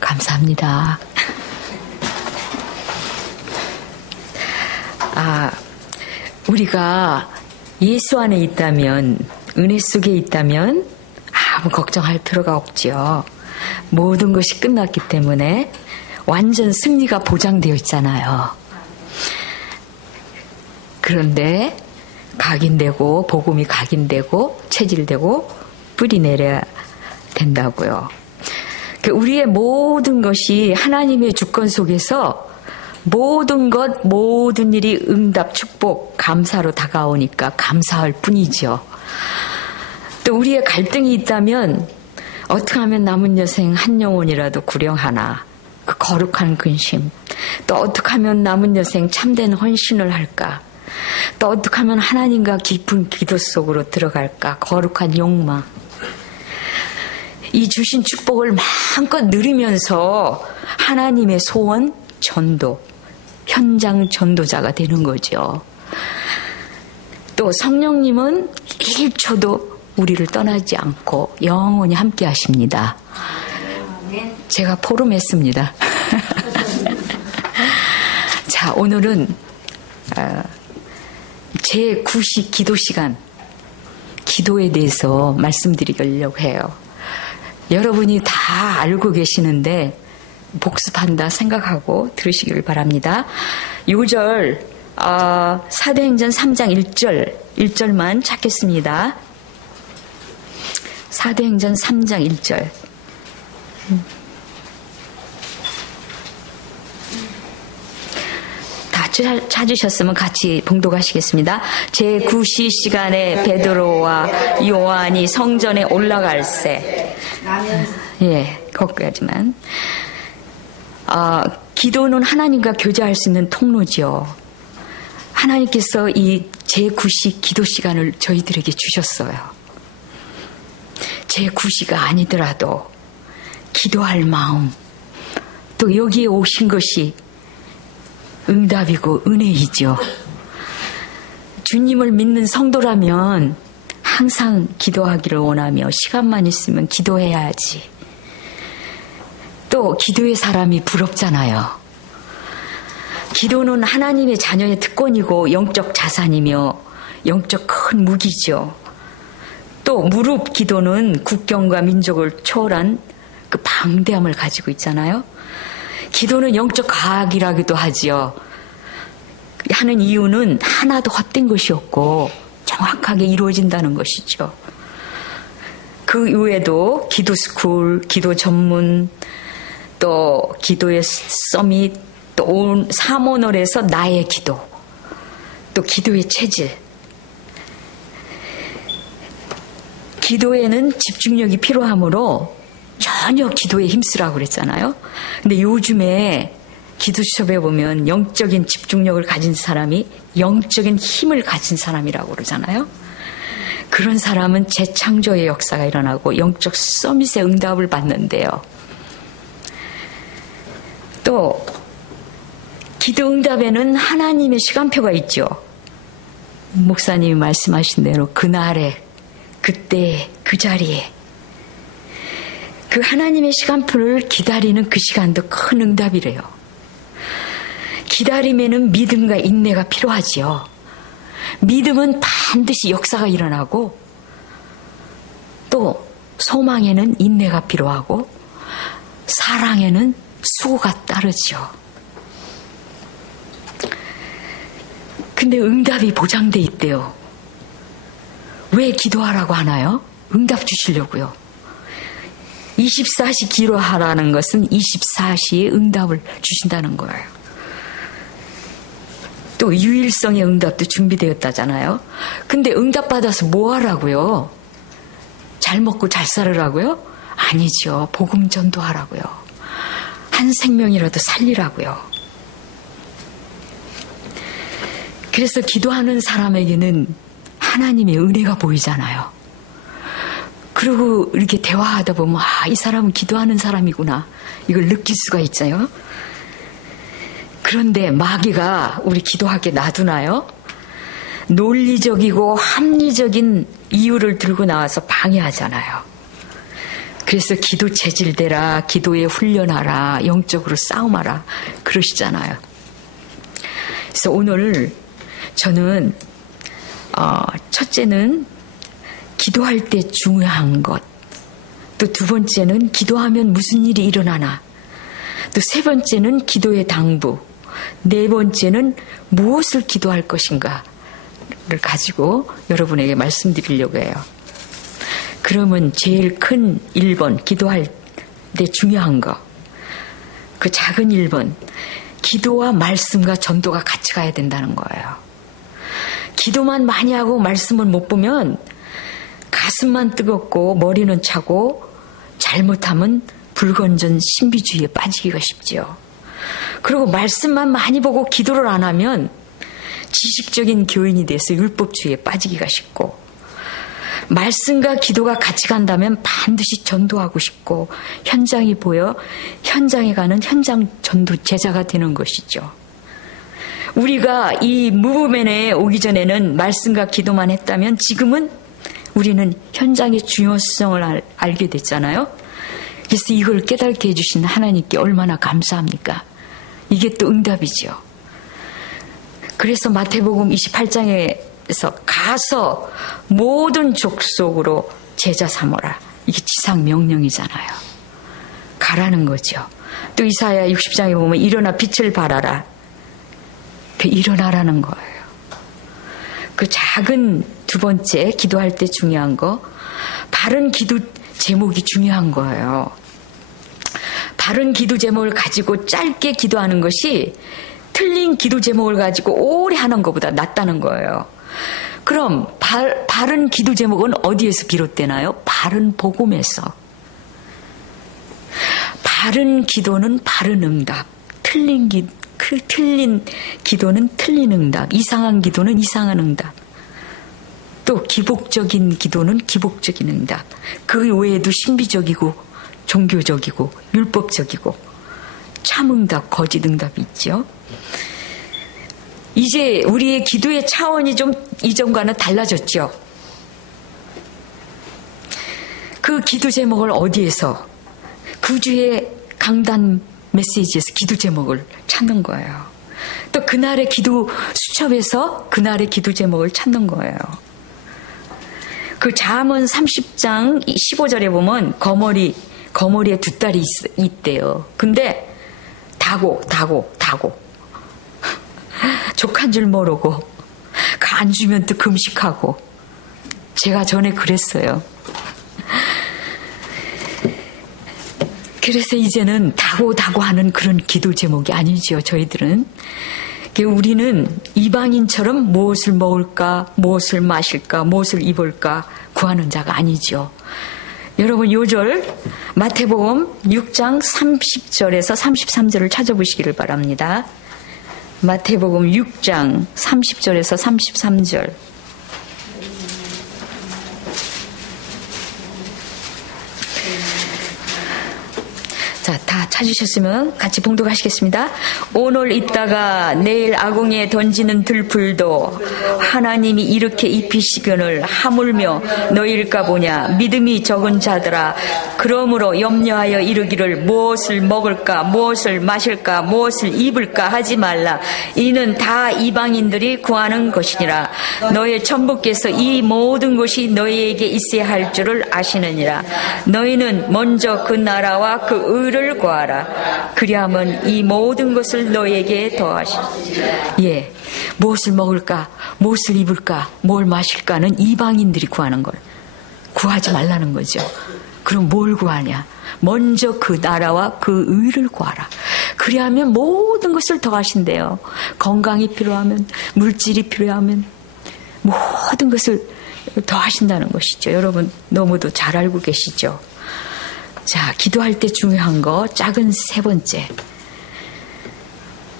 감사합니다. 우리가 예수 안에 있다면, 은혜 속에 있다면 아무 걱정할 필요가 없지요. 모든 것이 끝났기 때문에 완전 승리가 보장되어 있잖아요. 그런데 각인되고 복음이 각인되고 체질되고 뿌리 내려야 된다고요. 우리의 모든 것이 하나님의 주권 속에서 모든 것, 모든 일이 응답, 축복, 감사로 다가오니까 감사할 뿐이죠. 또 우리의 갈등이 있다면 어떻게 하면 남은 여생 한 영혼이라도 구령하나, 그 거룩한 근심. 또 어떻게 하면 남은 여생 참된 헌신을 할까. 또 어떻게 하면 하나님과 깊은 기도 속으로 들어갈까. 거룩한 욕망. 이 주신 축복을 마음껏 누리면서 하나님의 소원, 전도, 현장 전도자가 되는 거죠. 또 성령님은 1초도 우리를 떠나지 않고 영원히 함께 하십니다. 제가 포럼했습니다. 자, 오늘은 제9시 기도 시간, 기도에 대해서 말씀드리려고 해요. 여러분이 다 알고 계시는데 복습한다 생각하고 들으시길 바랍니다. 요절 사도행전 3장 1절만 찾겠습니다. 사도행전 3장 1절. 다 찾으셨으면 같이 봉독하시겠습니다. 제9시 시간에 베드로와 요한이 성전에 올라갈새. 예, 거기까지만. 기도는 하나님과 교제할 수 있는 통로지요. 하나님께서 이 제9시 기도 시간을 저희들에게 주셨어요. 제9시가 아니더라도 기도할 마음, 또 여기에 오신 것이 응답이고 은혜이죠. 주님을 믿는 성도라면 항상 기도하기를 원하며 시간만 있으면 기도해야지. 또 기도의 사람이 부럽잖아요. 기도는 하나님의 자녀의 특권이고 영적 자산이며 영적 큰 무기죠. 또 무릎 기도는 국경과 민족을 초월한 그 방대함을 가지고 있잖아요. 기도는 영적 과학이라기도 하지요. 하는 이유는 하나도 헛된 것이 없고 정확하게 이루어진다는 것이죠. 그 이외에도 기도 스쿨, 기도 전문, 또 기도의 서밋, 또 사모널에서 나의 기도, 또 기도의 체질. 기도에는 집중력이 필요하므로 전혀 기도에 힘쓰라고 그랬잖아요. 근데 요즘에 기도 수업에 보면 영적인 집중력을 가진 사람이 영적인 힘을 가진 사람이라고 그러잖아요. 그런 사람은 재창조의 역사가 일어나고 영적 서밋의 응답을 받는데요. 또 기도 응답에는 하나님의 시간표가 있죠. 목사님이 말씀하신 대로 그날에, 그때, 그 자리에 그 하나님의 시간표를 기다리는 그 시간도 큰 응답이래요. 기다림에는 믿음과 인내가 필요하지요. 믿음은 반드시 역사가 일어나고, 또 소망에는 인내가 필요하고, 사랑에는 수고가 따르죠. 근데 응답이 보장돼 있대요. 왜 기도하라고 하나요? 응답 주시려고요. 24시 기도하라는 것은 24시에 응답을 주신다는 거예요. 또 유일성의 응답도 준비되었다잖아요. 근데 응답 받아서 뭐 하라고요? 잘 먹고 잘 살으라고요? 아니죠. 복음 전도하라고요. 한 생명이라도 살리라고요. 그래서 기도하는 사람에게는 하나님의 은혜가 보이잖아요. 그리고 이렇게 대화하다 보면 이 사람은 기도하는 사람이구나. 이걸 느낄 수가 있잖아요. 그런데 마귀가 우리 기도하게 놔두나요? 논리적이고 합리적인 이유를 들고 나와서 방해하잖아요. 그래서 기도 체질되라, 기도에 훈련하라, 영적으로 싸움하라 그러시잖아요. 그래서 오늘 저는 첫째는 기도할 때 중요한 것, 또 두 번째는 기도하면 무슨 일이 일어나나, 또 세 번째는 기도의 당부, 네 번째는 무엇을 기도할 것인가를 가지고 여러분에게 말씀드리려고 해요. 그러면 제일 큰 1번, 기도할 때 중요한 거. 그 작은 1번, 기도와 말씀과 전도가 같이 가야 된다는 거예요. 기도만 많이 하고 말씀을 못 보면 가슴만 뜨겁고 머리는 차고 잘못하면 불건전 신비주의에 빠지기가 쉽죠. 그리고 말씀만 많이 보고 기도를 안 하면 지식적인 교인이 돼서 율법주의에 빠지기가 쉽고, 말씀과 기도가 같이 간다면 반드시 전도하고 싶고, 현장이 보여 현장에 가는 현장 전도 제자가 되는 것이죠. 우리가 이 무브멘에 오기 전에는 말씀과 기도만 했다면 지금은 우리는 현장의 중요성을 알게 됐잖아요. 그래서 이걸 깨닫게 해주신 하나님께 얼마나 감사합니까? 이게 또 응답이죠. 그래서 마태복음 28장에서 가서 모든 족속으로 제자 삼으라. 이게 지상 명령이잖아요. 가라는 거죠. 또 이사야 60장에 보면 일어나 빛을 발하라. 그 일어나라는 거예요. 그 작은 두 번째, 기도할 때 중요한 거, 바른 기도 제목이 중요한 거예요. 바른 기도 제목을 가지고 짧게 기도하는 것이 틀린 기도 제목을 가지고 오래 하는 것보다 낫다는 거예요. 그럼 바른 기도 제목은 어디에서 비롯되나요? 바른 복음에서. 바른 기도는 바른 응답, 틀린 기도는 틀린 응답, 이상한 기도는 이상한 응답, 또 기복적인 기도는 기복적인 응답, 그 외에도 신비적이고 종교적이고 율법적이고 참응답, 거짓응답이 있죠. 이제 우리의 기도의 차원이 좀 이전과는 달라졌죠. 그 기도 제목을 어디에서, 그 주의 강단 메시지에서 기도 제목을 찾는 거예요. 또 그날의 기도 수첩에서 그날의 기도 제목을 찾는 거예요. 그 잠언 30장 15절에 보면 거머리에 두 딸이 있대요. 근데 다고 족한 줄 모르고 간 주면 또 금식하고, 제가 전에 그랬어요. 그래서 이제는 다고 하는 그런 기도 제목이 아니죠. 저희들은 우리는 이방인처럼 무엇을 먹을까, 무엇을 마실까, 무엇을 입을까 구하는 자가 아니죠. 여러분 요절 마태복음 6장 30절에서 33절을 찾아보시기를 바랍니다. 마태복음 6장 30절에서 33절. 자, 다 찾으셨으면 같이 봉독하시겠습니다. 오늘 있다가 내일 아궁이에 던지는 들풀도 하나님이 이렇게 입히시거늘 하물며 너희일까 보냐. 믿음이 적은 자들아, 그러므로 염려하여 이르기를 무엇을 먹을까, 무엇을 마실까, 무엇을 입을까 하지 말라. 이는 다 이방인들이 구하는 것이니라. 너희 천부께서 이 모든 것이 너희에게 있어야 할 줄을 아시느니라. 너희는 먼저 그 나라와 그 의를 구하라. 그리하면 이 모든 것을 너희에게 더하시리라. 예, 무엇을 먹을까, 무엇을 입을까, 뭘 마실까는 이방인들이 구하는 걸 구하지 말라는 거죠. 그럼 뭘 구하냐? 먼저 그 나라와 그 의를 구하라. 그리하면 모든 것을 더하신대요. 건강이 필요하면, 물질이 필요하면 모든 것을 더하신다는 것이죠. 여러분 너무도 잘 알고 계시죠? 자, 기도할 때 중요한 거, 작은 세 번째.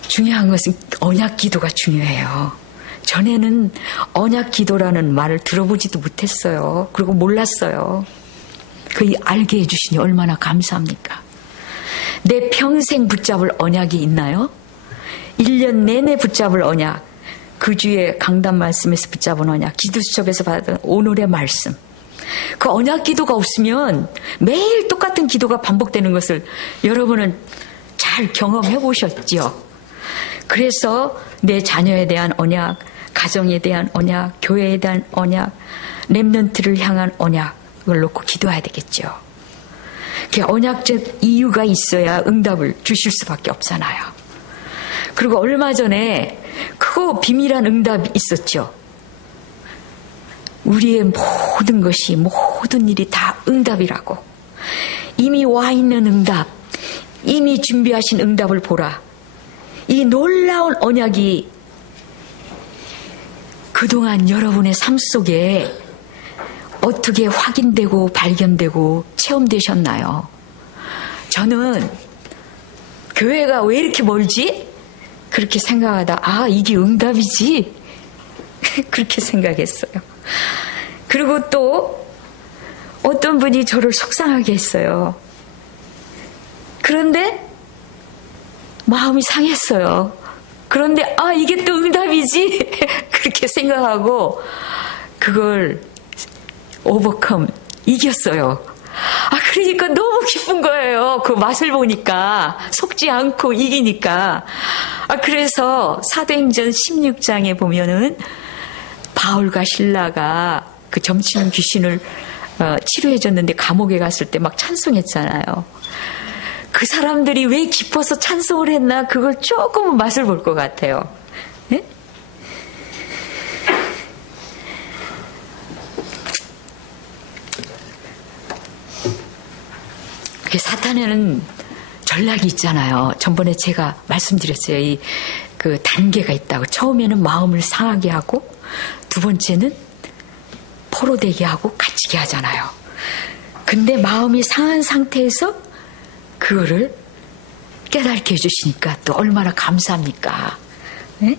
중요한 것은 언약 기도가 중요해요. 전에는 언약 기도라는 말을 들어보지도 못했어요. 그리고 몰랐어요. 그 알게 해주시니 얼마나 감사합니까? 내 평생 붙잡을 언약이 있나요? 1년 내내 붙잡을 언약, 그 주에 강단 말씀에서 붙잡은 언약, 기도수첩에서 받은 오늘의 말씀, 그 언약 기도가 없으면 매일 똑같은 기도가 반복되는 것을 여러분은 잘 경험해 보셨죠? 그래서 내 자녀에 대한 언약, 가정에 대한 언약, 교회에 대한 언약, 렘넌트를 향한 언약을 놓고 기도해야 되겠죠. 언약적 이유가 있어야 응답을 주실 수밖에 없잖아요. 그리고 얼마 전에 크고 비밀한 응답이 있었죠. 우리의 모든 것이, 모든 일이 다 응답이라고. 이미 와 있는 응답, 이미 준비하신 응답을 보라. 이 놀라운 언약이 그동안 여러분의 삶 속에 어떻게 확인되고 발견되고 체험되셨나요? 저는 교회가 왜 이렇게 멀지? 그렇게 생각하다, 아, 이게 응답이지? 그렇게 생각했어요. 그리고 또 어떤 분이 저를 속상하게 했어요. 그런데 마음이 상했어요. 그런데 아, 이게 또 응답이지? 그렇게 생각하고 그걸 오버컴, 이겼어요. 아, 그러니까 너무 기쁜 거예요. 그 맛을 보니까, 속지 않고 이기니까. 아, 그래서 사도행전 16장에 보면은 바울과 실라가 그 점치는 귀신을 치료해줬는데 감옥에 갔을 때 막 찬송했잖아요. 그 사람들이 왜 기뻐서 찬송을 했나, 그걸 조금은 맛을 볼 것 같아요. 네? 사탄에는 전략이 있잖아요. 전번에 제가 말씀드렸어요. 그 단계가 있다고. 처음에는 마음을 상하게 하고, 두 번째는 포로되게 하고 갇히게 하잖아요. 근데 마음이 상한 상태에서 그거를 깨닫게 해주시니까 또 얼마나 감사합니까? 네?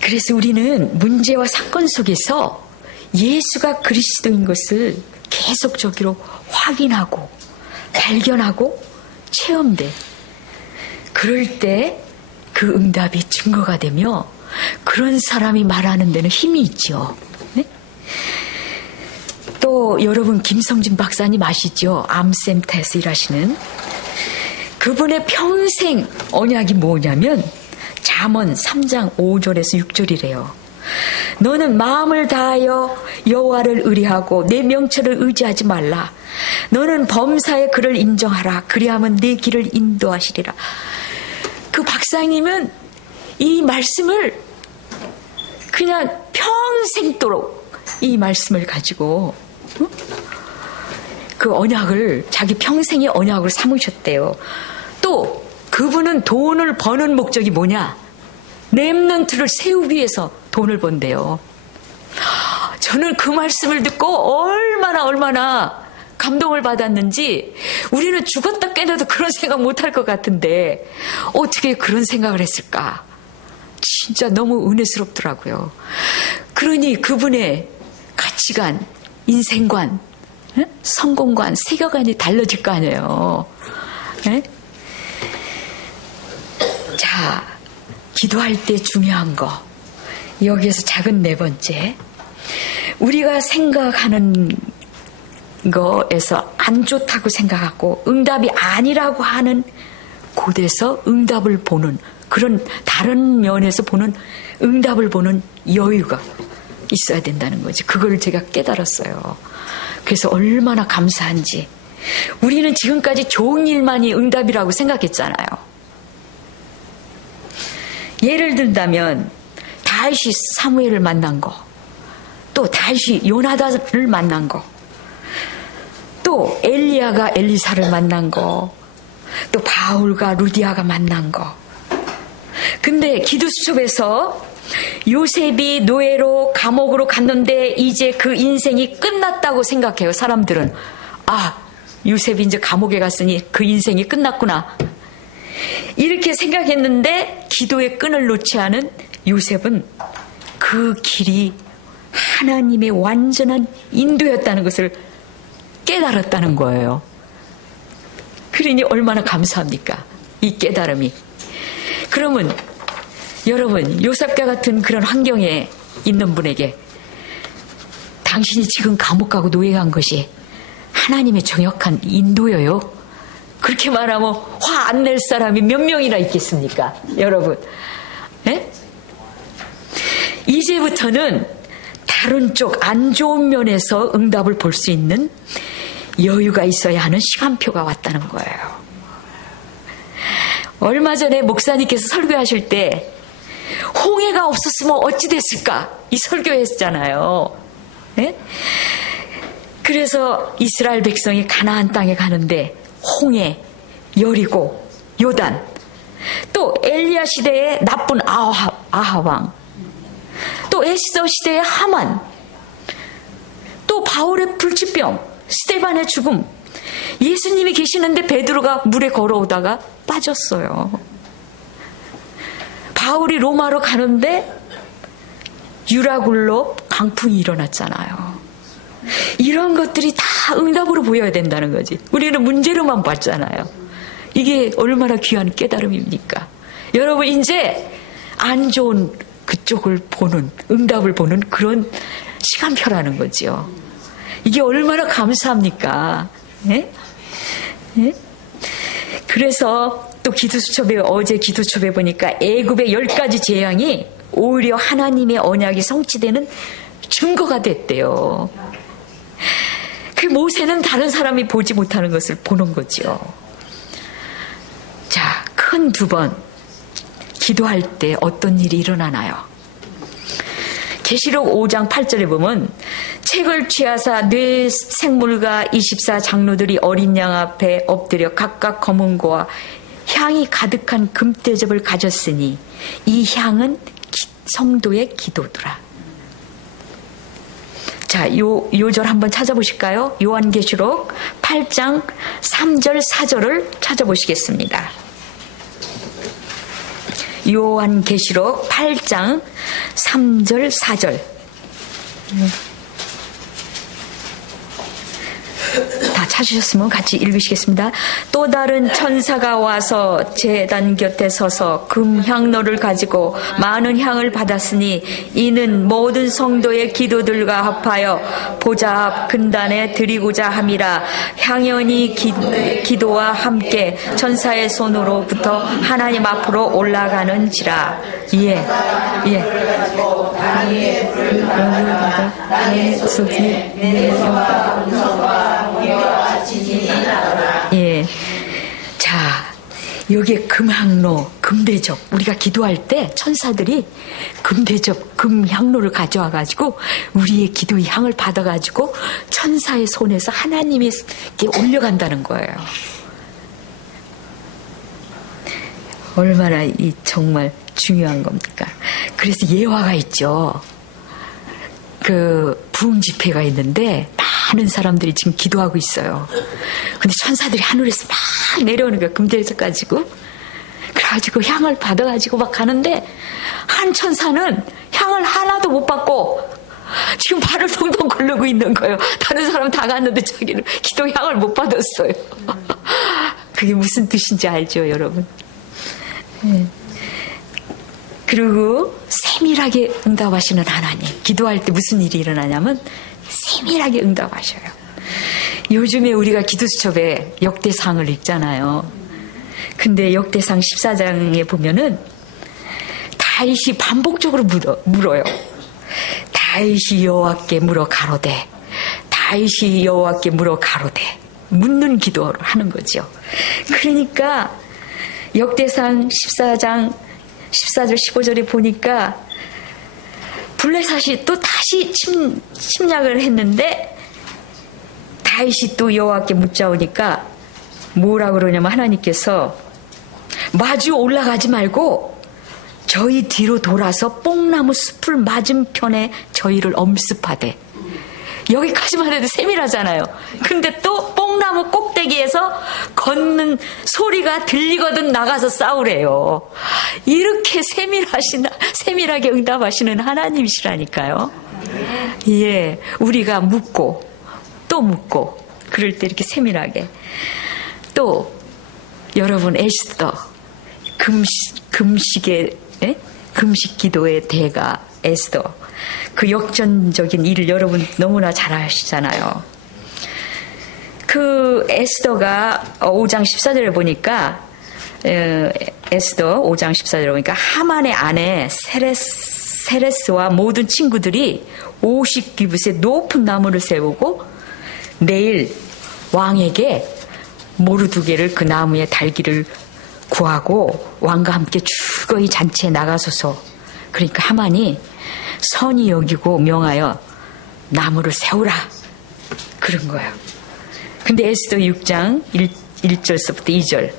그래서 우리는 문제와 사건 속에서 예수가 그리스도인 것을 계속적으로 확인하고 발견하고 체험돼. 그럴 때 그 응답이 증거가 되며 그런 사람이 말하는 데는 힘이 있죠. 네? 또 여러분 김성진 박사님 아시죠? 암센터에서 일하시는 그분의 평생 언약이 뭐냐면 잠언 3장 5절에서 6절이래요. 너는 마음을 다하여 여호와를 의뢰하고 내 명철을 의지하지 말라. 너는 범사의 그를 인정하라. 그리하면 내 길을 인도하시리라. 그 박사님은 이 말씀을 그냥 평생도록 이 말씀을 가지고 그 언약을 자기 평생의 언약으로 삼으셨대요. 또 그분은 돈을 버는 목적이 뭐냐? 렘넌트를 세우기 위해서 돈을 번대요. 저는 그 말씀을 듣고 얼마나 감동을 받았는지, 우리는 죽었다 깨어나도 그런 생각 못할 것 같은데 어떻게 그런 생각을 했을까? 진짜 너무 은혜스럽더라고요. 그러니 그분의 가치관, 인생관, 성공관, 세계관이 달라질 거 아니에요. 네? 자, 기도할 때 중요한 거, 여기에서 작은 네 번째, 우리가 생각하는 거에서 안 좋다고 생각하고 응답이 아니라고 하는 곳에서 응답을 보는, 그런 다른 면에서 보는 응답을 보는 여유가 있어야 된다는 거지. 그걸 제가 깨달았어요. 그래서 얼마나 감사한지. 우리는 지금까지 좋은 일만이 응답이라고 생각했잖아요. 예를 든다면 다윗이 사무엘을 만난 거, 또 다윗이 요나단을 만난 거, 또 엘리야가 엘리사를 만난 거, 또 바울과 루디아가 만난 거. 근데 기도수첩에서 요셉이 노예로 감옥으로 갔는데 이제 그 인생이 끝났다고 생각해요. 사람들은 아, 요셉이 이제 감옥에 갔으니 그 인생이 끝났구나, 이렇게 생각했는데 기도의 끈을 놓지 않은 요셉은 그 길이 하나님의 완전한 인도였다는 것을 깨달았다는 거예요. 그러니 얼마나 감사합니까? 이 깨달음이. 그러면 여러분, 요셉과 같은 그런 환경에 있는 분에게 당신이 지금 감옥 가고 노예 간 것이 하나님의 정확한 인도여요. 그렇게 말하면 화 안 낼 사람이 몇 명이나 있겠습니까? 여러분. 네? 이제부터는 다른 쪽 안 좋은 면에서 응답을 볼 수 있는 여유가 있어야 하는 시간표가 왔다는 거예요. 얼마 전에 목사님께서 설교하실 때 홍해가 없었으면 어찌 됐을까? 이 설교했잖아요. 네? 그래서 이스라엘 백성이 가나안 땅에 가는데 홍해, 여리고, 요단, 또 엘리야 시대의 나쁜 아하왕, 또 에스더 시대의 하만, 또 바울의 불치병, 스데반의 죽음, 예수님이 계시는데 베드로가 물에 걸어오다가 빠졌어요. 바울이 로마로 가는데 유라굴로 강풍이 일어났잖아요. 이런 것들이 다 응답으로 보여야 된다는 거지. 우리는 문제로만 봤잖아요. 이게 얼마나 귀한 깨달음입니까? 여러분, 이제 안 좋은 그쪽을 보는, 응답을 보는 그런 시간표라는 거죠. 이게 얼마나 감사합니까? 예? 예? 그래서 또 기도수첩에, 어제 기도수첩에 보니까 애굽의 10가지 재앙이 오히려 하나님의 언약이 성취되는 증거가 됐대요. 그 모세는 다른 사람이 보지 못하는 것을 보는 거죠. 자, 큰 2번 기도할 때 어떤 일이 일어나나요? 계시록 5장 8절에 보면 책을 취하사 뇌 생물과 24 장로들이 어린 양 앞에 엎드려 각각 검은 고와 향이 가득한 금대접을 가졌으니 이 향은 성도의 기도더라. 자, 요 절 한번 찾아보실까요? 요한계시록 8장 3절 4절을 찾아보시겠습니다. 요한계시록 8장 3절 4절. 다 찾으셨으면 같이 읽으시겠습니다. 또 다른 천사가 와서 제단 곁에 서서 금향로를 가지고 많은 향을 받았으니 이는 모든 성도의 기도들과 합하여 보좌 앞 근단에 드리고자 함이라. 향연이 기도와 함께 천사의 손으로부터 하나님 앞으로 올라가는지라. 예. 예. 자, 여기에 금향로, 금대접. 우리가 기도할 때 천사들이 금대접, 금향로를 가져와 가지고 우리의 기도의 향을 받아 가지고 천사의 손에서 하나님께 올려간다는 거예요. 얼마나 이 정말 중요한 겁니까? 그래서 예화가 있죠. 그 부흥 집회가 있는데 많은 사람들이 지금 기도하고 있어요. 근데 천사들이 하늘에서 막 내려오는 거야. 금대접 가지고. 그래가지고 향을 받아가지고 막 가는데 한 천사는 향을 하나도 못 받고 지금 발을 동동 굴르고 있는 거예요. 다른 사람 다 갔는데 자기는 기도 향을 못 받았어요. 그게 무슨 뜻인지 알죠, 여러분? 네. 그리고 세밀하게 응답하시는 하나님. 기도할 때 무슨 일이 일어나냐면 세밀하게 응답하셔요. 요즘에 우리가 기도수첩에 역대상을 읽잖아요. 근데 역대상 14장에 보면은 다윗이 반복적으로 물어요. 다윗이 여호와께 물어 가로되, 다윗이 여호와께 물어 가로되, 묻는 기도를 하는 거죠. 그러니까 역대상 14장 14절 15절에 보니까 블레셋이 또 다시 침략을 했는데 다윗이 또 여호와께 묻자오니까 뭐라 그러냐면 하나님께서 마주 올라가지 말고 저희 뒤로 돌아서 뽕나무 숲을 맞은편에 저희를 엄습하되. 여기까지만 해도 세밀하잖아요. 근데 또 뽕나무 꼭대기에서 걷는 소리가 들리거든 나가서 싸우래요. 이렇게 세밀하게 응답하시는 하나님이시라니까요. 예, 우리가 묻고 또 묻고 그럴 때 이렇게 세밀하게. 또 여러분 에스더 금식 기도의 대가 에스더. 그 역전적인 일을 여러분 너무나 잘 아시잖아요. 그 에스더가 5장 14절에 보니까 에스더 5장 14절에 보니까 하만의 아내 세레스와 모든 친구들이 50규빗의 높은 나무를 세우고 내일 왕에게 모르두개를 그 나무에 달기를 구하고 왕과 함께 즐거이 잔치에 나가소서. 그러니까 하만이 선이 여기고 명하여 나무를 세우라 그런 거예요. 근데 에스더 6장 1절서부터 2절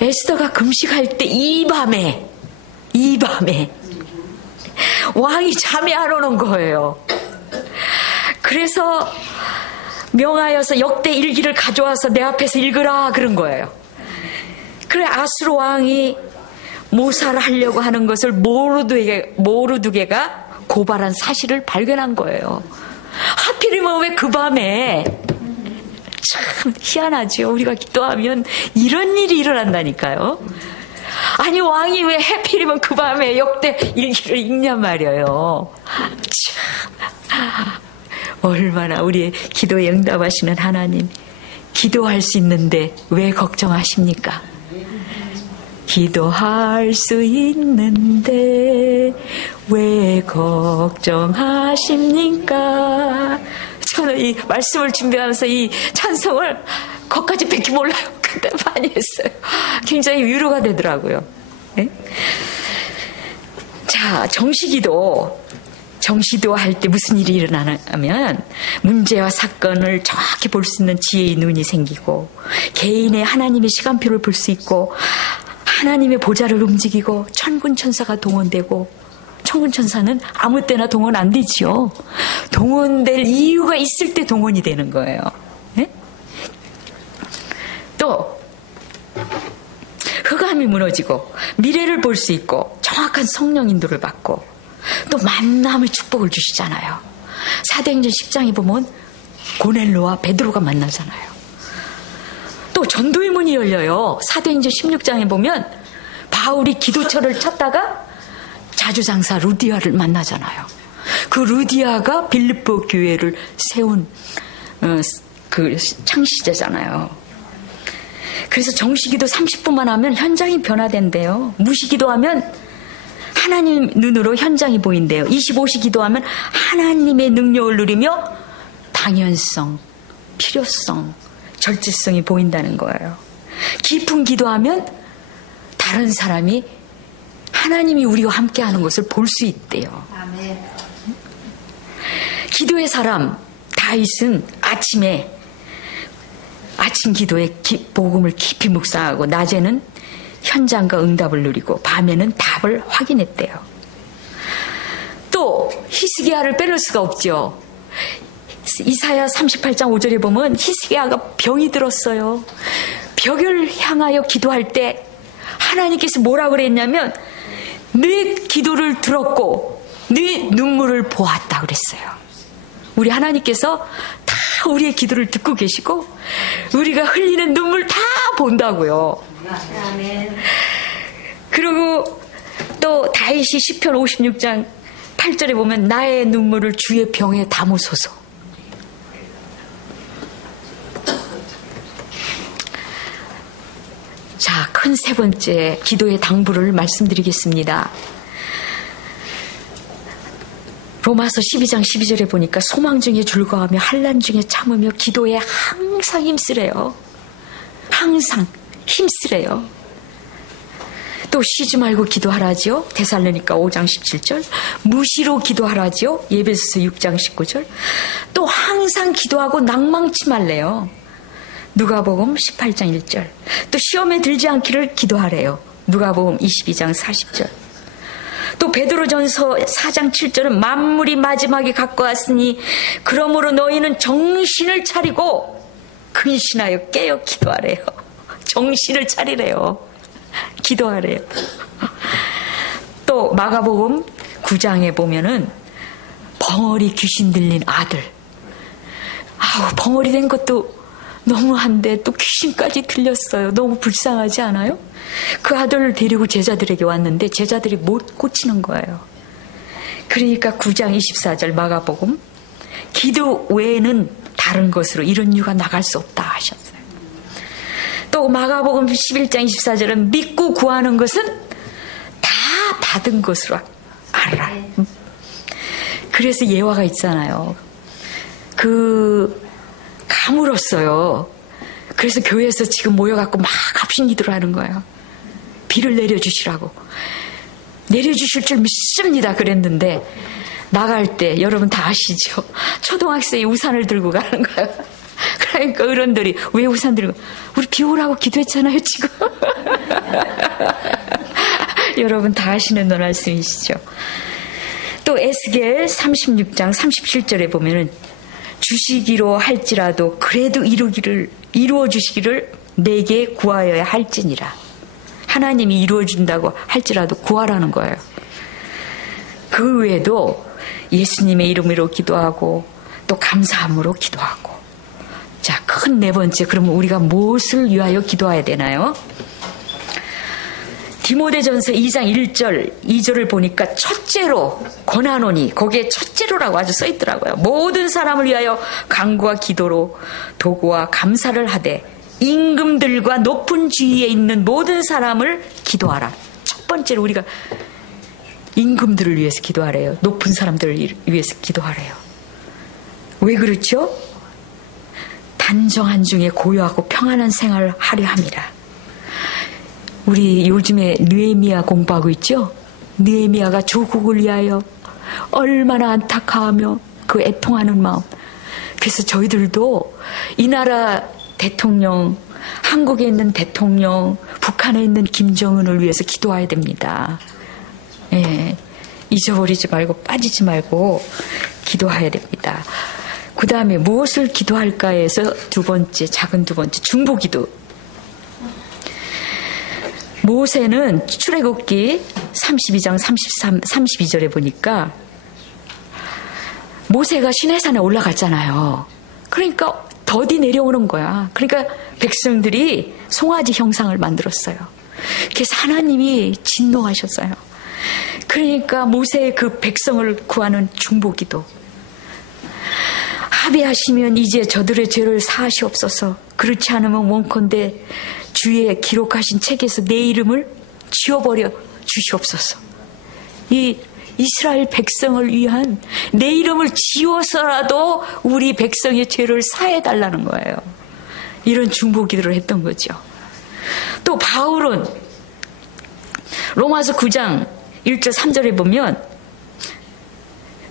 에스더가 금식할 때 이 밤에 왕이 잠이 안 오는 거예요. 그래서 명하여서 역대 일기를 가져와서 내 앞에서 읽으라 그런 거예요. 그래 아수르 왕이 모사를 하려고 하는 것을 모르두개가 고발한 사실을 발견한 거예요. 하필이면 왜 그 밤에 참 희한하죠. 우리가 기도하면 이런 일이 일어난다니까요. 아니 왕이 왜 하필이면 그 밤에 역대 일기를 읽냔 말이에요. 참 얼마나 우리의 기도에 응답하시는 하나님. 기도할 수 있는데 왜 걱정하십니까? 기도할 수 있는데 왜 걱정하십니까? 저는 이 말씀을 준비하면서 이 찬송을 거기까지 밖에 몰라요. 근데 많이 했어요. 굉장히 위로가 되더라고요. 네? 자, 정시기도 할 때 무슨 일이 일어나냐면 문제와 사건을 정확히 볼 수 있는 지혜의 눈이 생기고 개인의 하나님의 시간표를 볼 수 있고 하나님의 보좌를 움직이고 천군 천사가 동원되고 천군 천사는 아무 때나 동원 안 되지요. 동원될 이유가 있을 때 동원이 되는 거예요. 네? 또 흑암이 무너지고 미래를 볼 수 있고 정확한 성령 인도를 받고 또 만남의 축복을 주시잖아요. 사도행전 10장에 보면 고넬로와 베드로가 만나잖아요. 또 전도의 문이 열려요. 사도행전 16장에 보면 바울이 기도처를 찾다가 자주장사 루디아를 만나잖아요. 그 루디아가 빌립보 교회를 세운 그 창시자잖아요. 그래서 정시기도 30분만 하면 현장이 변화된대요. 무시기도하면 하나님 눈으로 현장이 보인대요. 25시 기도하면 하나님의 능력을 누리며 당연성, 필요성, 절제성이 보인다는 거예요. 깊은 기도하면 다른 사람이 하나님이 우리와 함께하는 것을 볼 수 있대요. 아멘. 기도의 사람 다윗은 아침 기도에 복음을 깊이 묵상하고 낮에는 현장과 응답을 누리고 밤에는 답을 확인했대요. 또 히스기야를 빼놓을 수가 없죠. 이사야 38장 5절에 보면 히스기야가 병이 들었어요. 벽을 향하여 기도할 때 하나님께서 뭐라고 그랬냐면 내 기도를 들었고 네 눈물을 보았다 그랬어요. 우리 하나님께서 다 우리의 기도를 듣고 계시고 우리가 흘리는 눈물 다 본다고요. 그리고 또 다윗이 시편 56장 8절에 보면 나의 눈물을 주의 병에 담으소서. 자, 큰 세 번째 기도의 당부를 말씀드리겠습니다. 로마서 12장 12절에 보니까 소망 중에 즐거워하며 환난 중에 참으며 기도에 항상 힘쓰래요. 항상 힘쓰래요. 또 쉬지 말고 기도하라지요. 데살로니가 5장 17절. 무시로 기도하라지요. 에베소서 6장 19절. 또 항상 기도하고 낭망치 말래요. 누가복음 18장 1절. 또 시험에 들지 않기를 기도하래요. 누가복음 22장 40절. 또 베드로전서 4장 7절은 만물이 마지막에 가까웠으니 그러므로 너희는 정신을 차리고 근신하여 깨어 기도하래요. 정신을 차리래요. 기도하래요. 또 마가복음 9장에 보면은 벙어리 귀신 들린 아들. 벙어리 된 것도 너무한데 또 귀신까지 들렸어요. 너무 불쌍하지 않아요? 그 아들을 데리고 제자들에게 왔는데 제자들이 못 고치는 거예요. 그러니까 9장 24절 마가복음, 기도 외에는 다른 것으로 이런 유가 나갈 수 없다 하셨어요. 또 마가복음 11장 24절은 믿고 구하는 것은 다 받은 것으로 알아. 그래서 예화가 있잖아요. 가물었어요. 그래서 교회에서 지금 모여갖고 막 합심기도를 하는 거예요. 비를 내려주시라고. 내려주실 줄 믿습니다 그랬는데 나갈 때 여러분 다 아시죠? 초등학생이 우산을 들고 가는 거예요. 그러니까 어른들이 왜 우산 들고, 우리 비 오라고 기도했잖아요 지금. 여러분 다 아시는 말씀이시죠. 또 에스겔 36장 37절에 보면은 주시기로 할지라도 그래도 이루어 주시기를 내게 구하여야 할지니라. 하나님이 이루어 준다고 할지라도 구하라는 거예요. 그 외에도 예수님의 이름으로 기도하고 또 감사함으로 기도하고. 자, 큰 네 번째, 그러면 우리가 무엇을 위하여 기도해야 되나요? 디모데전서 2장 1절 2절을 보니까 첫째로 권하노니, 거기에 첫째로라고 아주 써있더라고요. 모든 사람을 위하여 간구와 기도로 도구와 감사를 하되 임금들과 높은 지위에 있는 모든 사람을 기도하라. 첫 번째로 우리가 임금들을 위해서 기도하래요. 높은 사람들을 위해서 기도하래요. 왜 그렇죠? 단정한 중에 고요하고 평안한 생활을 하려 함이라. 우리 요즘에 느헤미야 공부하고 있죠? 느헤미야가 조국을 위하여 얼마나 안타까워하며 그 애통하는 마음. 그래서 저희들도 이 나라 대통령, 한국에 있는 대통령, 북한에 있는 김정은을 위해서 기도해야 됩니다. 예, 잊어버리지 말고 빠지지 말고 기도해야 됩니다. 그 다음에 무엇을 기도할까에서 두 번째, 작은 두 번째, 중보기도. 모세는 출애굽기 32장 32절에 보니까 모세가 시내산에 올라갔잖아요. 그러니까 더디 내려오는 거야. 그러니까 백성들이 송아지 형상을 만들었어요. 그래서 하나님이 진노하셨어요. 그러니까 모세의 그 백성을 구하는 중보기도. 합의하시면 이제 저들의 죄를 사하시옵소서. 그렇지 않으면 원컨대 주의 기록하신 책에서 내 이름을 지워버려 주시옵소서. 이 이스라엘 백성을 위한 내 이름을 지워서라도 우리 백성의 죄를 사해달라는 거예요. 이런 중보기도를 했던 거죠. 또 바울은 로마서 9장 1절 3절에 보면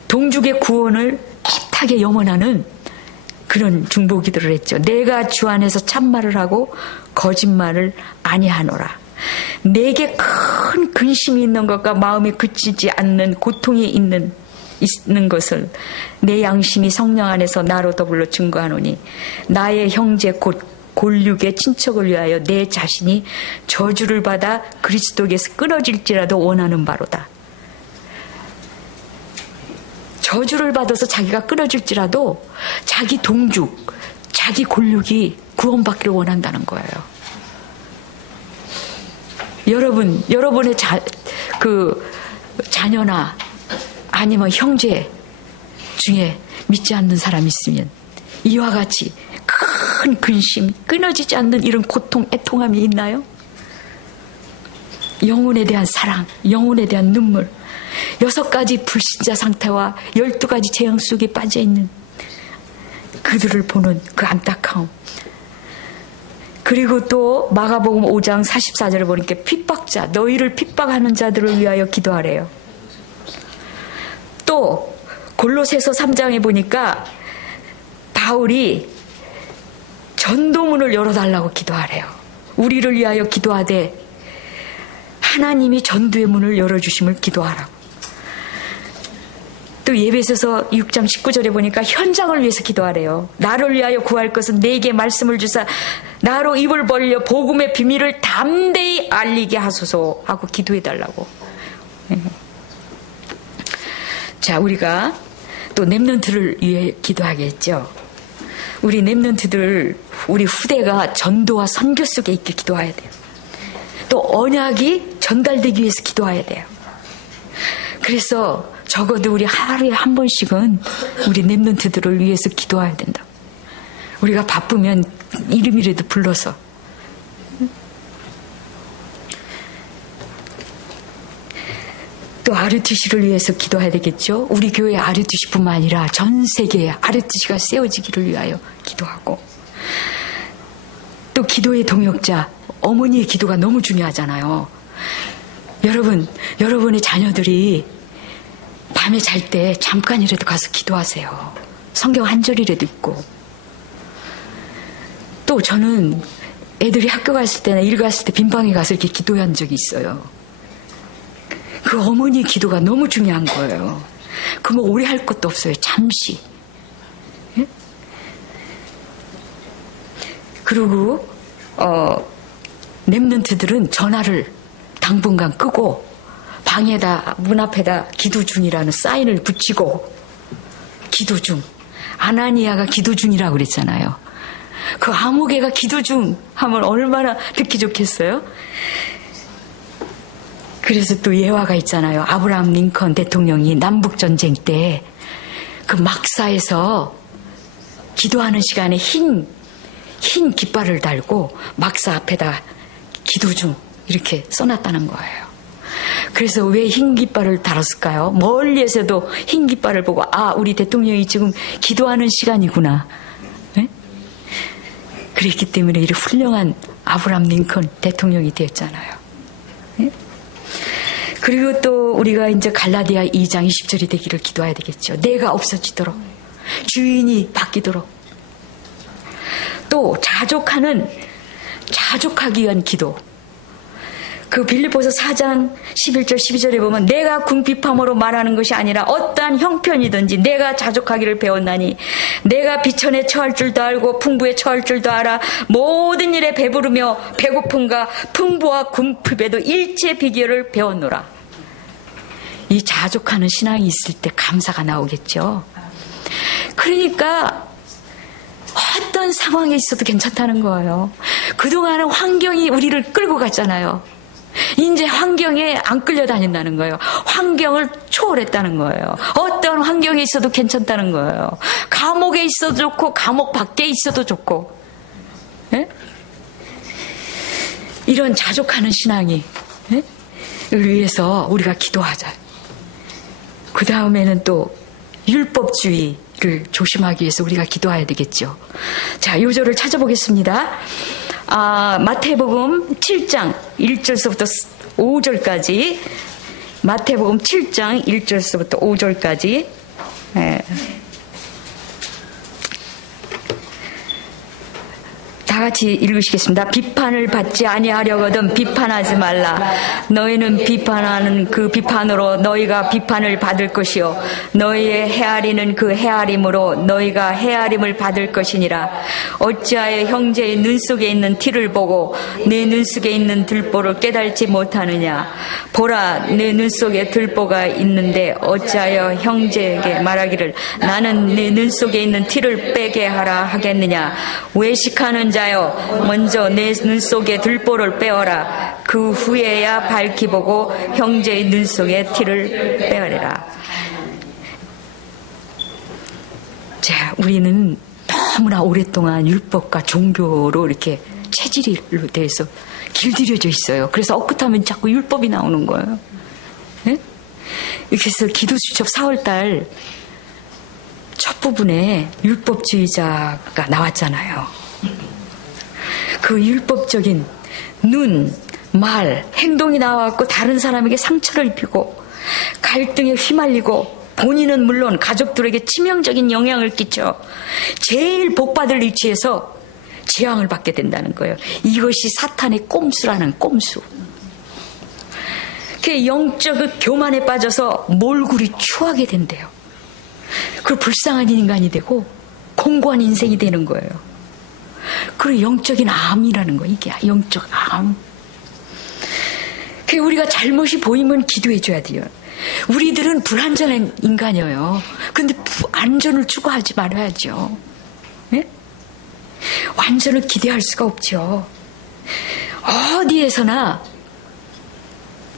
동족의 구원을 애타게 염원하는 그런 중보기도를 했죠. 내가 주 안에서 참말을 하고 거짓말을 아니하노라. 내게 큰 근심이 있는 것과 마음이 그치지 않는 고통이 있는 것을 내 양심이 성령 안에서 나로 더불어 증거하노니 나의 형제 곧 골육의 친척을 위하여 내 자신이 저주를 받아 그리스도께서 끊어질지라도 원하는 바로다. 저주를 받아서 자기가 끊어질지라도 자기 동족, 자기 골육이 구원받기를 원한다는 거예요. 여러분의 자녀나 아니면 형제 중에 믿지 않는 사람이 있으면 이와 같이 큰 근심, 끊어지지 않는 이런 고통, 애통함이 있나요? 영혼에 대한 사랑, 영혼에 대한 눈물, 6가지 불신자 상태와 12가지 재앙 속에 빠져있는 그들을 보는 그 안타까움. 그리고 또 마가복음 5장 44절을 보니까 핍박자, 너희를 핍박하는 자들을 위하여 기도하래요. 또 골로새서 3장에 보니까 바울이 전도문을 열어달라고 기도하래요. 우리를 위하여 기도하되 하나님이 전도의 문을 열어주심을 기도하라고. 또 예배소서 6장 19절에 보니까 현장을 위해서 기도하래요. 나를 위하여 구할 것은 내게 말씀을 주사 나로 입을 벌려 복음의 비밀을 담대히 알리게 하소서 하고 기도해달라고. 자, 우리가 또 렘넌트를 위해 기도하겠죠. 우리 렘넌트들, 우리 후대가 전도와 선교 속에 있게 기도해야 돼요. 또 언약이 전달되기 위해서 기도해야 돼요. 그래서 적어도 우리 하루에 한 번씩은 우리 랩런트들을 위해서 기도해야 된다. 우리가 바쁘면 이름이라도 불러서. 또 RUTC를 위해서 기도해야 되겠죠. 우리 교회 RUTC뿐만 아니라 전 세계에 RUTC가 세워지기를 위하여 기도하고, 또 기도의 동역자, 어머니의 기도가 너무 중요하잖아요. 여러분의 자녀들이 밤에 잘 때 잠깐이라도 가서 기도하세요. 성경 한 절이라도 읽고. 또 저는 애들이 학교 갔을 때나 일 갔을 때 빈방에 가서 이렇게 기도한 적이 있어요. 그 어머니의 기도가 너무 중요한 거예요. 그 뭐 오래 할 것도 없어요. 잠시. 예? 그리고 랩런트들은 전화를 당분간 끄고 방에다 문 앞에다 기도 중이라는 사인을 붙이고, 기도 중. 아나니아가 기도 중이라고 그랬잖아요. 그 아무개가 기도 중 하면 얼마나 듣기 좋겠어요? 그래서 또 예화가 있잖아요. 아브라함 링컨 대통령이 남북전쟁 때 그 막사에서 기도하는 시간에 흰 깃발을 달고 막사 앞에다 기도 중 이렇게 써놨다는 거예요. 그래서 왜 흰 깃발을 달았을까요? 멀리에서도 흰 깃발을 보고, 아, 우리 대통령이 지금 기도하는 시간이구나. 네? 그랬기 때문에 이렇게 훌륭한 아브라함 링컨 대통령이 되었잖아요. 네? 그리고 또 우리가 이제 갈라디아 2장 20절이 되기를 기도해야 되겠죠. 내가 없어지도록, 주인이 바뀌도록. 또 자족하기 위한 기도. 그 빌립보서 4장 11절 12절에 보면, 내가 궁핍함으로 말하는 것이 아니라 어떠한 형편이든지 내가 자족하기를 배웠나니 내가 비천에 처할 줄도 알고 풍부에 처할 줄도 알아 모든 일에 배부르며 배고픔과 풍부와 궁핍에도 일체 비결을 배웠노라. 이 자족하는 신앙이 있을 때 감사가 나오겠죠. 그러니까 어떤 상황에 있어도 괜찮다는 거예요. 그동안은 환경이 우리를 끌고 갔잖아요. 이제 환경에 안 끌려다닌다는 거예요. 환경을 초월했다는 거예요. 어떤 환경에 있어도 괜찮다는 거예요. 감옥에 있어도 좋고 감옥 밖에 있어도 좋고. 네? 이런 자족하는 신앙이, 네? 를 위해서 우리가 기도하자. 그 다음에는 또 율법주의를 조심하기 위해서 우리가 기도해야 되겠죠. 자, 요절을 찾아보겠습니다. 마태복음 7장 1절서부터 5절까지, 마태복음 7장 1절서부터 5절까지. 다 같이 읽으시겠습니다. 비판을 받지 아니하려거든 비판하지 말라. 너희는 비판하는 그 비판으로 너희가 비판을 받을 것이요 너희의 헤아리는 그 헤아림으로 너희가 헤아림을 받을 것이니라. 어찌하여 형제의 눈 속에 있는 티를 보고 내 눈 속에 있는 들보를 깨달지 못하느냐. 보라, 내 눈 속에 들보가 있는데 어찌하여 형제에게 말하기를 나는 내 눈 속에 있는 티를 빼게 하라 하겠느냐. 외식하는 자여, 먼저 내 눈 속에 들보를 빼어라. 그 후에야 밝히 보고 형제의 눈 속에 티를 빼어라. 자, 우리는 너무나 오랫동안 율법과 종교로 이렇게 체질로 대해서 길들여져 있어요. 그래서 엊그하면 자꾸 율법이 나오는 거예요. 네? 그래서 기도수첩 4월달 첫 부분에 율법주의자가 나왔잖아요. 그 율법적인 눈, 말, 행동이 나와갖고 다른 사람에게 상처를 입히고 갈등에 휘말리고 본인은 물론 가족들에게 치명적인 영향을 끼쳐 제일 복받을 위치에서 재앙을 받게 된다는 거예요. 이것이 사탄의 꼼수라는 꼼수. 그 영적 교만에 빠져서 몰골이 추하게 된대요. 그 불쌍한 인간이 되고 공고한 인생이 되는 거예요. 그리고 영적인 암이라는 거예요. 이게 영적 암. 그 우리가 잘못이 보이면 기도해 줘야 돼요. 우리들은 불완전한 인간이에요. 근데 안전을 추구하지 말아야죠. 네? 완전을 기대할 수가 없죠. 어디에서나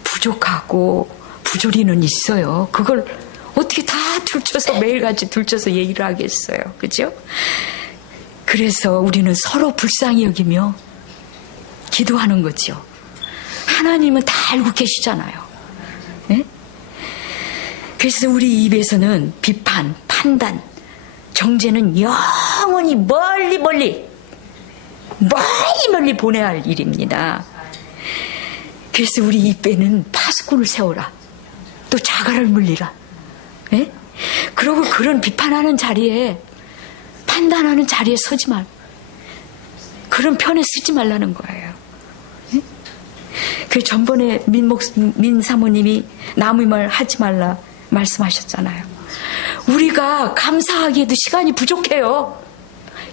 부족하고 부조리는 있어요. 그걸 어떻게 다 둘쳐서 매일같이 둘쳐서 얘기를 하겠어요. 그죠? 그래서 우리는 서로 불쌍히 여기며 기도하는 거죠. 하나님은 다 알고 계시잖아요. 네? 그래서 우리 입에서는 비판, 판단, 정죄는 영원히 멀리 보내야 할 일입니다. 그래서 우리 입에는 파수꾼을 세워라. 또 자갈을 물리라. 예? 그리고 그런 비판하는 자리에, 판단하는 자리에 서지 말. 그런 편에 쓰지 말라는 거예요. 예? 그 전번에 민 사모님이 남의 말 하지 말라 말씀하셨잖아요. 우리가 감사하기에도 시간이 부족해요.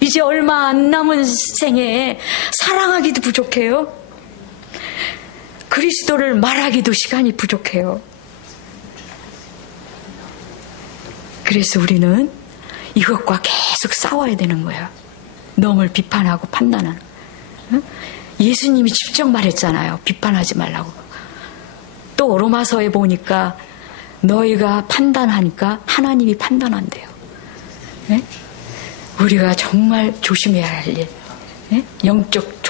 이제 얼마 안 남은 생에 사랑하기도 부족해요. 그리스도를 말하기도 시간이 부족해요. 그래서 우리는 이것과 계속 싸워야 되는 거예요. 너를 비판하고 판단하는. 예수님이 직접 말했잖아요. 비판하지 말라고. 또 로마서에 보니까 너희가 판단하니까 하나님이 판단한대요. 네? 우리가 정말 조심해야 할 일. 네? 영적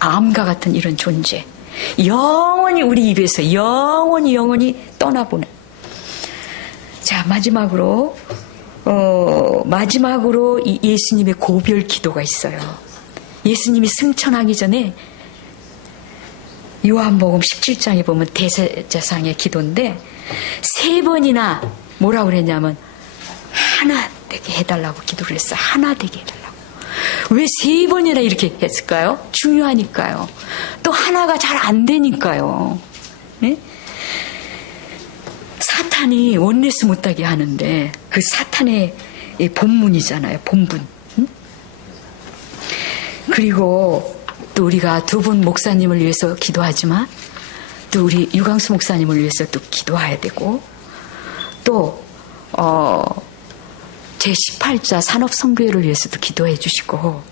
암과 같은 이런 존재. 영원히 우리 입에서 영원히 떠나보는. 자, 마지막으로 이 예수님의 고별 기도가 있어요. 예수님이 승천하기 전에 요한복음 17장에 보면 대제사장의 기도인데 3번이나 뭐라고 그랬냐면 하나 되게 해달라고 기도를 했어요. 하나 되게 해달라고. 왜 3번이나 이렇게 했을까요? 중요하니까요. 또 하나가 잘 안 되니까요. 네? 사탄이 원내스 못하게 하는데 그 사탄의 본문이잖아요. 본분. 응? 그리고 또 우리가 2분 목사님을 위해서 기도하지만 또 우리 유광수 목사님을 위해서 또 기도해야 되고 또 제18자 산업선교회를 위해서도 기도해 주시고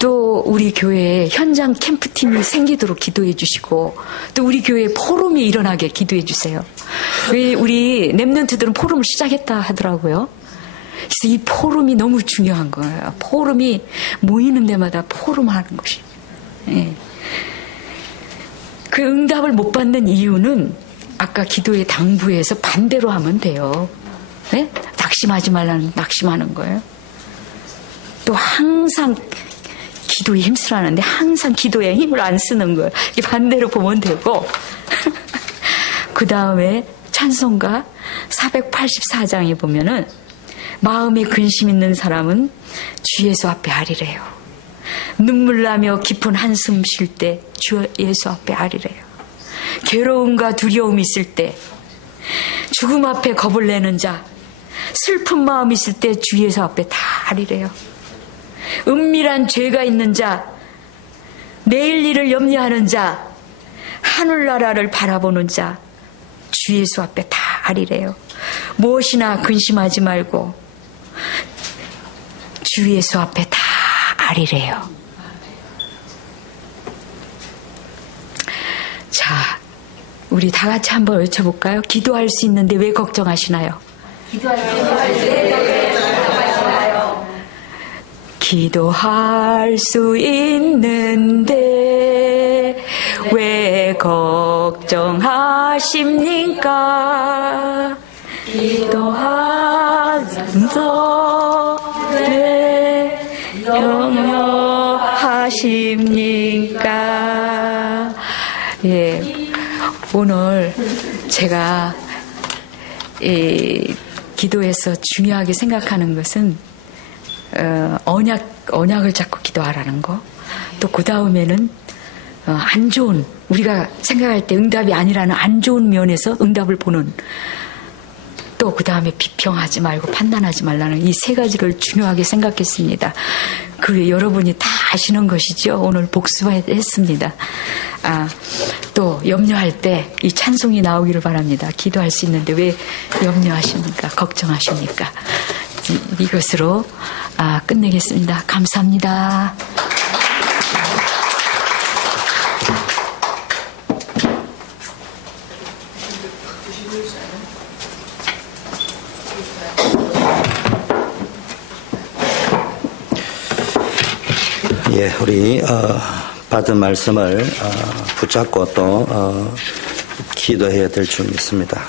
또 우리 교회에 현장 캠프팀이 생기도록 기도해 주시고 또 우리 교회에 포럼이 일어나게 기도해 주세요. 왜 우리 랩런트들은 포럼을 시작했다 하더라고요. 그래서 이 포럼이 너무 중요한 거예요. 포럼이 모이는 데마다 포럼하는 것이. 예. 그 응답을 못 받는 이유는 아까 기도의 당부에서 반대로 하면 돼요. 네? 낙심하지 말라는 낙심하는 거예요. 또 항상 기도에 힘쓰라는데 항상 기도에 힘을 안 쓰는 거예요. 이게 반대로 보면 되고 그 다음에 찬송가 484장에 보면은 마음에 근심 있는 사람은 주 예수 앞에 아리래요. 눈물 나며 깊은 한숨 쉴 때 주 예수 앞에 아리래요. 괴로움과 두려움이 있을 때 죽음 앞에 겁을 내는 자 슬픈 마음 있을 때 주 예수 앞에 다 아리래요. 은밀한 죄가 있는 자 내일 일을 염려하는 자 하늘나라를 바라보는 자 주 예수 앞에 다 아리래요. 무엇이나 근심하지 말고 주 예수 앞에 다 아리래요. 자, 우리 다 같이 한번 외쳐볼까요? 기도할 수 있는데 왜 걱정하시나요? 기도할 수 있는데 왜 걱정하십니까? 기도하면서 왜 염려하십니까? 예, 오늘 제가 기도에서 중요하게 생각하는 것은 언약을 잡고 기도하라는 거. 또 그 다음에는 안 좋은 우리가 생각할 때 응답이 아니라는 안 좋은 면에서 응답을 보는. 또 그 다음에 비평하지 말고 판단하지 말라는 이 3가지를 중요하게 생각했습니다. 그 여러분이 다 아시는 것이죠. 오늘 복습했습니다. 또 염려할 때 이 찬송이 나오기를 바랍니다. 기도할 수 있는데 왜 염려하십니까? 걱정하십니까? 이것으로 끝내겠습니다. 감사합니다. 예, 우리 받은 말씀을 붙잡고 또 기도해야 될 줄 믿습니다.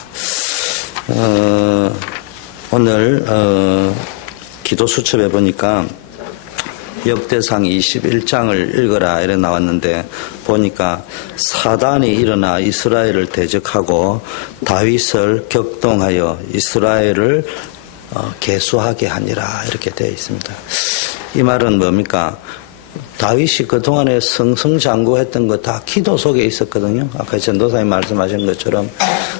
오늘 기도 수첩에 보니까 역대상 21장을 읽어라 이래 나왔는데 보니까 사단이 일어나 이스라엘을 대적하고 다윗을 격동하여 이스라엘을 계수하게 하니라 이렇게 되어 있습니다. 이 말은 뭡니까? 다윗이 그동안에 승승장구했던 거 다 기도 속에 있었거든요. 아까 전도사님 말씀하신 것처럼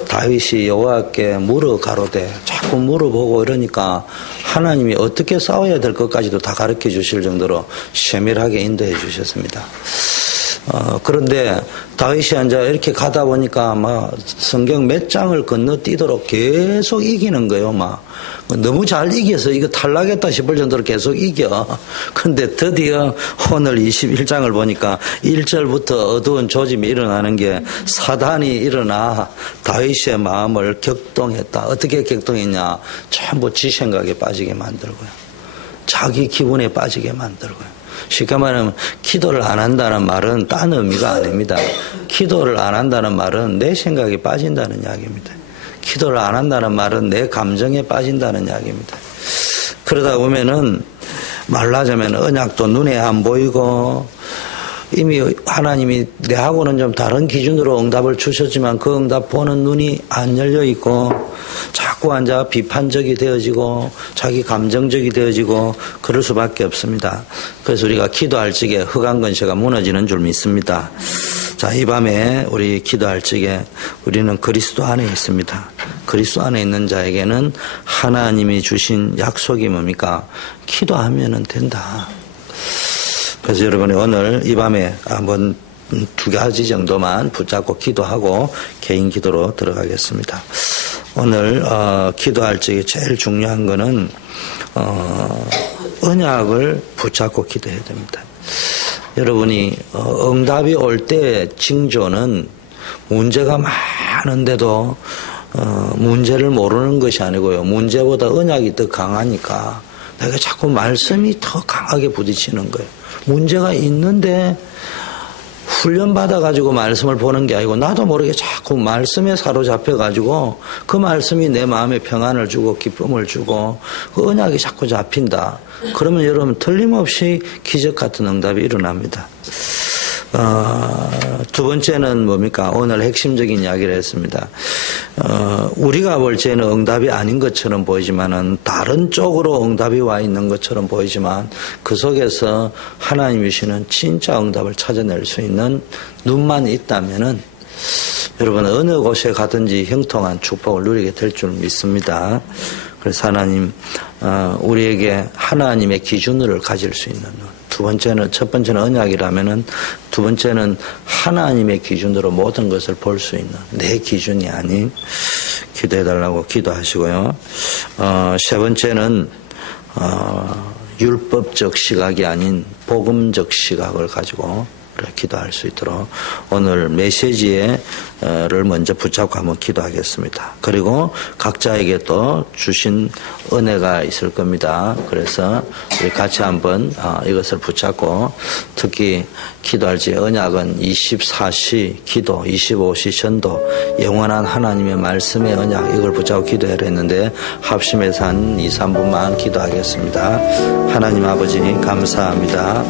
다윗이 여호와께 물어 가로되 자꾸 물어보고 이러니까 하나님이 어떻게 싸워야 될 것까지도 다 가르쳐 주실 정도로 세밀하게 인도해 주셨습니다. 그런데 다윗이 이제 이렇게 가다 보니까 막 성경 몇 장을 건너뛰도록 계속 이기는 거예요. 막 너무 잘 이겨서 이거 탈락했다 싶을 정도로 계속 이겨. 근데 드디어 오늘 21장을 보니까 1절부터 어두운 조짐이 일어나는 게 사단이 일어나 다윗의 마음을 격동했다. 어떻게 격동했냐? 전부 지 생각에 빠지게 만들고요. 자기 기분에 빠지게 만들고요. 쉽게 말하면 기도를 안 한다는 말은 딴 의미가 아닙니다. 기도를 안 한다는 말은 내 생각에 빠진다는 이야기입니다. 기도를 안 한다는 말은 내 감정에 빠진다는 이야기입니다. 그러다 보면은 말하자면 언약도 눈에 안 보이고 이미 하나님이 내하고는 좀 다른 기준으로 응답을 주셨지만 그 응답 보는 눈이 안 열려 있고 자꾸 앉아 비판적이 되어지고 자기 감정적이 되어지고 그럴 수밖에 없습니다. 그래서 우리가 기도할 적에 흑암근세가 무너지는 줄 믿습니다. 자, 이 밤에 우리 기도할 적에 우리는 그리스도 안에 있습니다. 그리스도 안에 있는 자에게는 하나님이 주신 약속이 뭡니까? 기도하면 된다. 그래서 여러분이 오늘 이 밤에 한번 2가지 정도만 붙잡고 기도하고 개인 기도로 들어가겠습니다. 오늘 기도할 적에 제일 중요한 거는 언약을 붙잡고 기도해야 됩니다. 여러분이 응답이 올 때 징조는 문제가 많은데도 문제를 모르는 것이 아니고요. 문제보다 언약이 더 강하니까 내가 자꾸 말씀이 더 강하게 부딪히는 거예요. 문제가 있는데 훈련받아가지고 말씀을 보는 게 아니고 나도 모르게 자꾸 말씀에 사로잡혀가지고 그 말씀이 내 마음에 평안을 주고 기쁨을 주고 그 언약이 자꾸 잡힌다. 그러면 여러분 틀림없이 기적 같은 응답이 일어납니다. 두 번째는 뭡니까? 오늘 핵심적인 이야기를 했습니다. 우리가 볼 때는 응답이 아닌 것처럼 보이지만은 다른 쪽으로 응답이 와 있는 것처럼 보이지만 그 속에서 하나님이 주시는 진짜 응답을 찾아낼 수 있는 눈만 있다면은 여러분 어느 곳에 가든지 형통한 축복을 누리게 될 줄 믿습니다. 그래서 하나님 우리에게 하나님의 기준을 가질 수 있는 눈. 첫 번째는 언약이라면은 두 번째는 하나님의 기준으로 모든 것을 볼 수 있는 내 기준이 아닌 기도해달라고 기도하시고요. 세 번째는 율법적 시각이 아닌 복음적 시각을 가지고 기도할 수 있도록 오늘 메시지를 먼저 붙잡고 한번 기도하겠습니다. 그리고 각자에게 또 주신 은혜가 있을 겁니다. 그래서 우리 같이 한번 이것을 붙잡고 특히 기도할지 언약은 24시 기도, 25시 전도, 영원한 하나님의 말씀의 언약 이걸 붙잡고 기도해야 했는데 합심해서 한 2, 3분만 기도하겠습니다. 하나님 아버지 감사합니다.